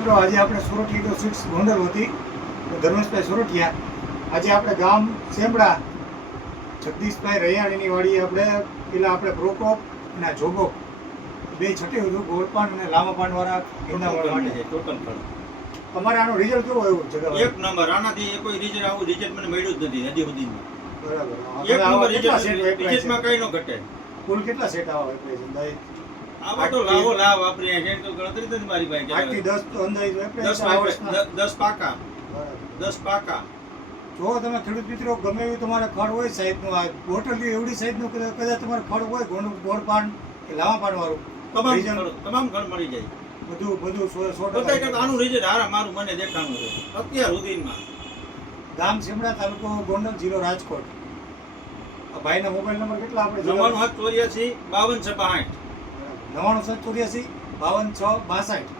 મિત્રો આજે આપણે સોરઠિયા તો સ્વીટ્સ ગોંડલ હતી ધર્મેશભાઈ સોરઠિયા આજે આપણે ગામ સેમડા જગદીશભાઈ રૈયાણીની વાડી આપણે પેલા આપણે પ્રોકોપ અને જોગો બે છટી હતું ગોળપાન અને લામાપાન વાળા ગેંદાવાળા માટે છે ટોટલ ફળ. તમારે આનો રિઝલ્ટ કેવો આવ્યો જગા એક નંબર. આનાથી કોઈ રિઝલ્ટ આવું રિઝલ્ટ મને મળ્યું જ નથી હજી સુધીમાં. બરાબર એક નંબર રિઝલ્ટમાં કઈ ન ઘટે. કુલ કેટલા સેટ આવા એપ્રેઝ અંદાજે આવા તો લાવો લાવ વાપરી છે તો ગણતરી નથી મારી પાસે. 8 થી 10 તો અંદાજે એપ્રેઝ 10 પાકા. 10 પાકા. જો તમે ખેડૂત મિત્રો ગમે એવું તમારે ખડ હોય સાઈઝનું આ બોટલની એવડી સાઈઝનું કદાચ તમારે ખડ હોય ગોળપાન કે લાવાપાન વાળું તમામ ખડ મળી જાય. બધું 100% બધાય કરતા આનું રિઝલ્ટ હારા મારું મને દેખાણું છે અત્યાર સુધીમાં. ગામ સેમડા તાલુકો ગોંડલ જિલ્લો રાજકોટ. આ ભાઈના મોબાઈલ નંબર કેટલા આપણે 9784 52 662. 9784 52 662